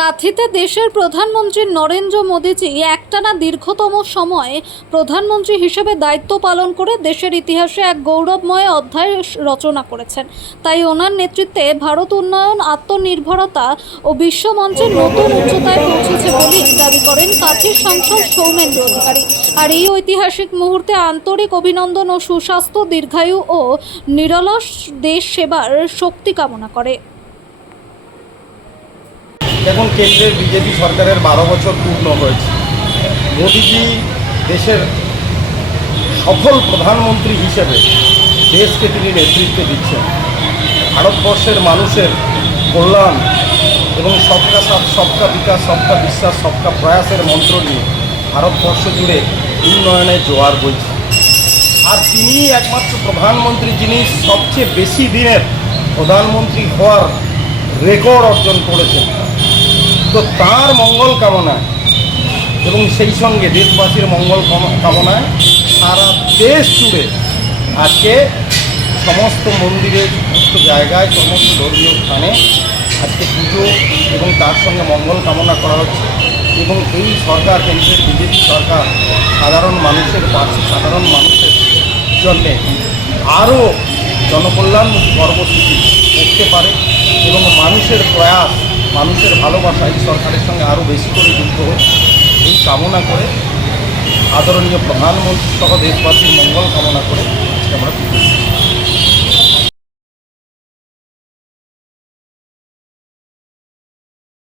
কাঁথিতে দেশের প্রধানমন্ত্রী নরেন্দ্র মোদীজি একটানা দীর্ঘতম সময় প্রধানমন্ত্রী হিসেবে দায়িত্ব পালন করে দেশের ইতিহাসে এক গৌরবময় অধ্যায় রচনা করেছেন। তাই ওনার নেতৃত্বে ভারত উন্নয়ন, আত্মনির্ভরতা ও বিশ্বমঞ্চে নতুন উচ্চতায় পৌঁছেছে বলেই দাবি করেন কাঁথির সাংসদ সৌমেন্দ্র অধিকারী। আর এই ঐতিহাসিক মুহূর্তে আন্তরিক অভিনন্দন ও সুস্বাস্থ্য, দীর্ঘায়ু ও নিরলস দেশ সেবার শক্তি কামনা করে। এখন কেন্দ্রের বিজেপি সরকারের 12 বছর পূর্ণ হয়েছে। মোদিজি দেশের সফল প্রধানমন্ত্রী হিসেবে দেশকে তিনি নেতৃত্ব দিচ্ছেন। ভারতবর্ষের মানুষের কল্যাণ এবং সবকা সাথ, সবকা বিকাশ, সবকা বিশ্বাস, সবকা প্রয়াসের মন্ত্র নিয়ে ভারতবর্ষ জুড়ে উন্নয়নের জোয়ার বইছে। আর তিনি একমাত্র প্রধানমন্ত্রী যিনি সবচেয়ে বেশি দিনের প্রধানমন্ত্রী হওয়ার রেকর্ড অর্জন করেছেন। তো তার মঙ্গল কামনায় এবং সেই সঙ্গে দেশবাসীর মঙ্গল কামনায় সারা দেশ জুড়ে আজকে সমস্ত মন্দিরে, সমস্ত জায়গায়, সমস্ত ধর্মীয় স্থানে আজকে পুজো এবং তার সঙ্গে মঙ্গল কামনা করা হচ্ছে। এবং এই সরকার, কেন্দ্রের বিজেপি সরকার সাধারণ মানুষের পাশে, সাধারণ মানুষের জন্যে আরও জনকল্যাণমুখী কর্মসূচি করতে পারে এবং মানুষের প্রয়াস, মানুষের ভালোবাসা এই সরকারের সঙ্গে আরও বেশি করে যুক্ত হোক, এই কামনা করে আদরণীয় প্রধানমন্ত্রী সহ দেশবাসীর মঙ্গল কামনা করে আজকে আমরা